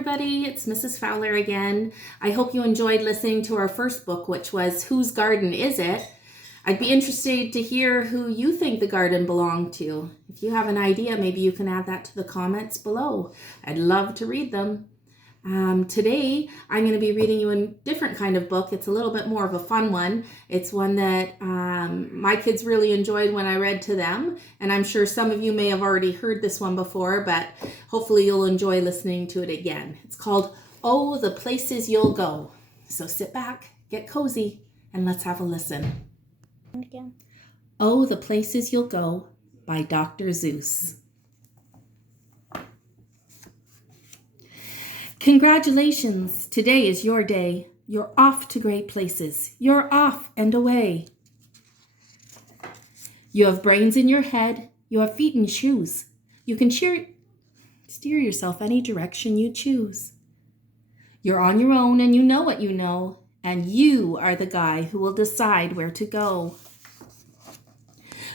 everybody, it's Mrs. Fowler again. I hope you enjoyed listening to our first book, which was Whose Garden Is It? I'd be interested to hear who you think the garden belonged to. If you have an idea, maybe you can add that to the comments below. I'd love to read them. Today, I'm going to be reading you a different kind of book. It's a little bit more of a fun one. It's one that my kids really enjoyed when I read to them, and I'm sure some of you may have already heard this one before, but hopefully you'll enjoy listening to it again. It's called Oh, the Places You'll Go. So sit back, get cozy, and let's have a listen. Again. Oh, the Places You'll Go by Dr. Seuss. Congratulations, today is your day. You're off to great places. You're off and away. You have brains in your head. You have feet and shoes. You can steer yourself any direction you choose. You're on your own and you know what you know, and you are the guy who will decide where to go.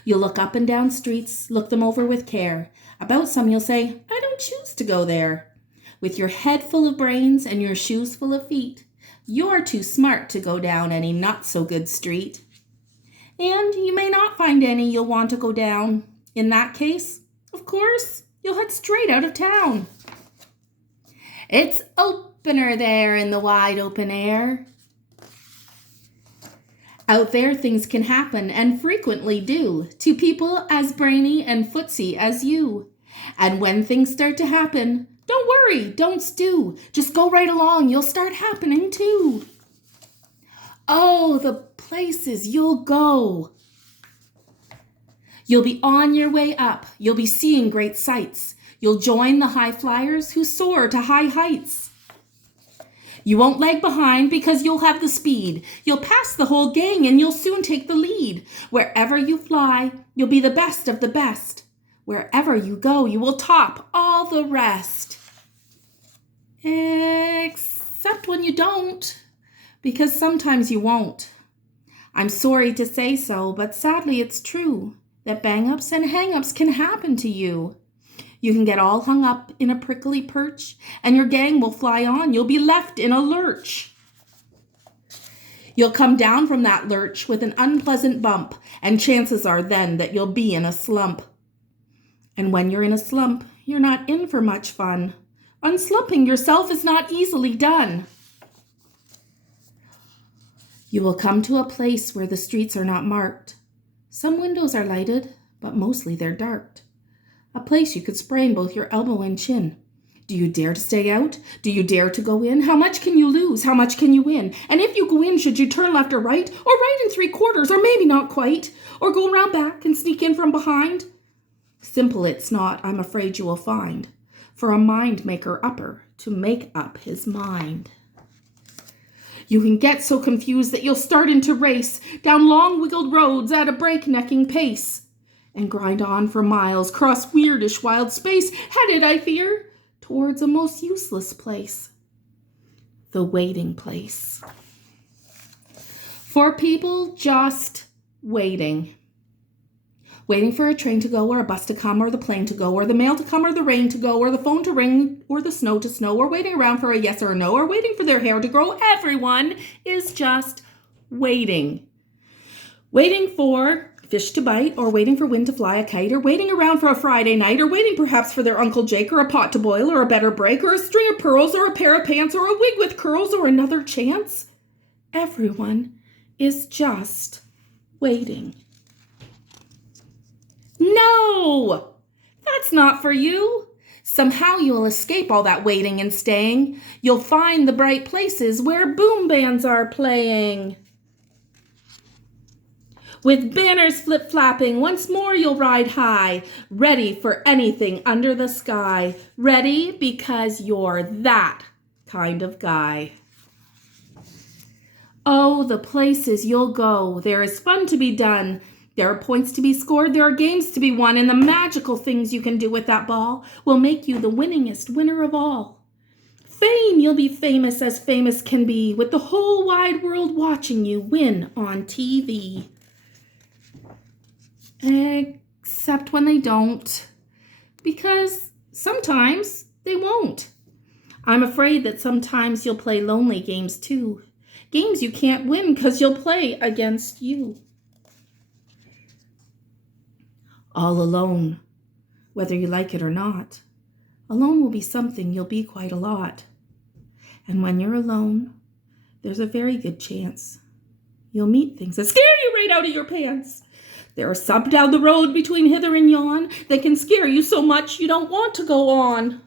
You'll look up and down streets, look them over with care. About some you'll say, I don't choose to go there. With your head full of brains and your shoes full of feet, you're too smart to go down any not-so-good street. And you may not find any you'll want to go down. In that case, of course, you'll head straight out of town. It's opener there in the wide open air. Out there things can happen, and frequently do, to people as brainy and footsy as you. And when things start to happen, don't worry, don't stew. Just go right along, you'll start happening too. Oh, the places you'll go. You'll be on your way up. You'll be seeing great sights. You'll join the high flyers who soar to high heights. You won't lag behind because you'll have the speed. You'll pass the whole gang and you'll soon take the lead. Wherever you fly, you'll be the best of the best. Wherever you go, you will top all the rest. Except when you don't, because sometimes you won't. I'm sorry to say so, but sadly it's true that bang-ups and hang-ups can happen to you. You can get all hung up in a prickly perch, and your gang will fly on. You'll be left in a lurch. You'll come down from that lurch with an unpleasant bump, and chances are then that you'll be in a slump. And when you're in a slump, you're not in for much fun. Unslumping yourself is not easily done. You will come to a place where the streets are not marked. Some windows are lighted, but mostly they're dark. A place you could sprain both your elbow and chin. Do you dare to stay out? Do you dare to go in? How much can you lose? How much can you win? And if you go in, should you turn left or right? Or right in 3/4, or maybe not quite? Or go around back and sneak in from behind? Simple it's not, I'm afraid you will find, for a mind maker upper to make up his mind. You can get so confused that you'll start into race down long wiggled roads at a breaknecking pace, and grind on for miles, cross weirdish wild space, headed, I fear, towards a most useless place, the waiting place. For people just waiting. Waiting for a train to go, or a bus to come, or the plane to go, or the mail to come, or the rain to go, or the phone to ring, or the snow to snow, or waiting around for a yes or a no, or waiting for their hair to grow. Everyone is just waiting. Waiting for fish to bite, or waiting for wind to fly a kite, or waiting around for a Friday night, or waiting perhaps for their Uncle Jake, or a pot to boil, or a better break, or a string of pearls, or a pair of pants, or a wig with curls, or another chance. Everyone is just waiting. No, that's not for you. Somehow you'll escape all that waiting and staying. You'll find the bright places where boom bands are playing. With banners flip-flapping, once more you'll ride high, ready for anything under the sky. Ready because you're that kind of guy. Oh, the places you'll go. There is fun to be done. There are points to be scored, there are games to be won, and the magical things you can do with that ball will make you the winningest winner of all. Fame, you'll be famous as famous can be, with the whole wide world watching you win on TV. Except when they don't, because sometimes they won't. I'm afraid that sometimes you'll play lonely games too. Games you can't win 'cause you'll play against you. All alone, whether you like it or not. Alone will be something you'll be quite a lot. And when you're alone, there's a very good chance you'll meet things that scare you right out of your pants. There are some down the road between hither and yon that can scare you so much you don't want to go on.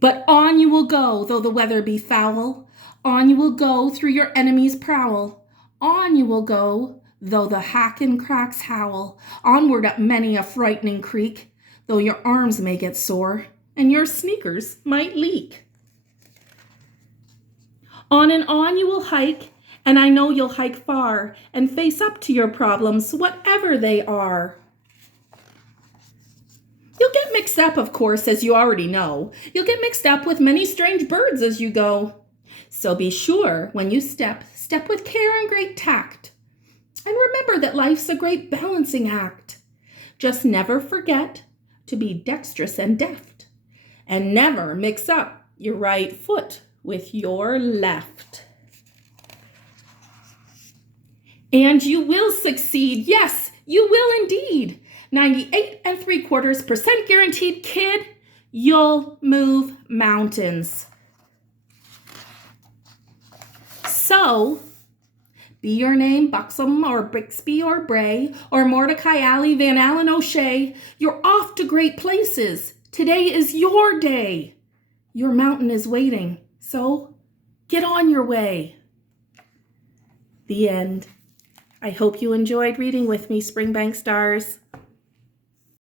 But on you will go, though the weather be foul. On you will go through your enemy's prowl. On you will go, though the hack and cracks howl. Onward up many a frightening creek, though your arms may get sore and your sneakers might leak. On and on you will hike, and I know you'll hike far and face up to your problems, whatever they are. You'll get mixed up, of course, as you already know. You'll get mixed up with many strange birds as you go. So be sure when you step with care and great tact. And remember that life's a great balancing act. Just never forget to be dexterous and deft. And never mix up your right foot with your left. And you will succeed. Yes, you will indeed. 98.75% guaranteed, kid. You'll move mountains. So, be your name Buxom or Bixby or Bray or Mordecai Alley Van Allen O'Shea, you're off to great places. Today is your day. Your mountain is waiting. So, get on your way. The end. I hope you enjoyed reading with me, Springbank Stars.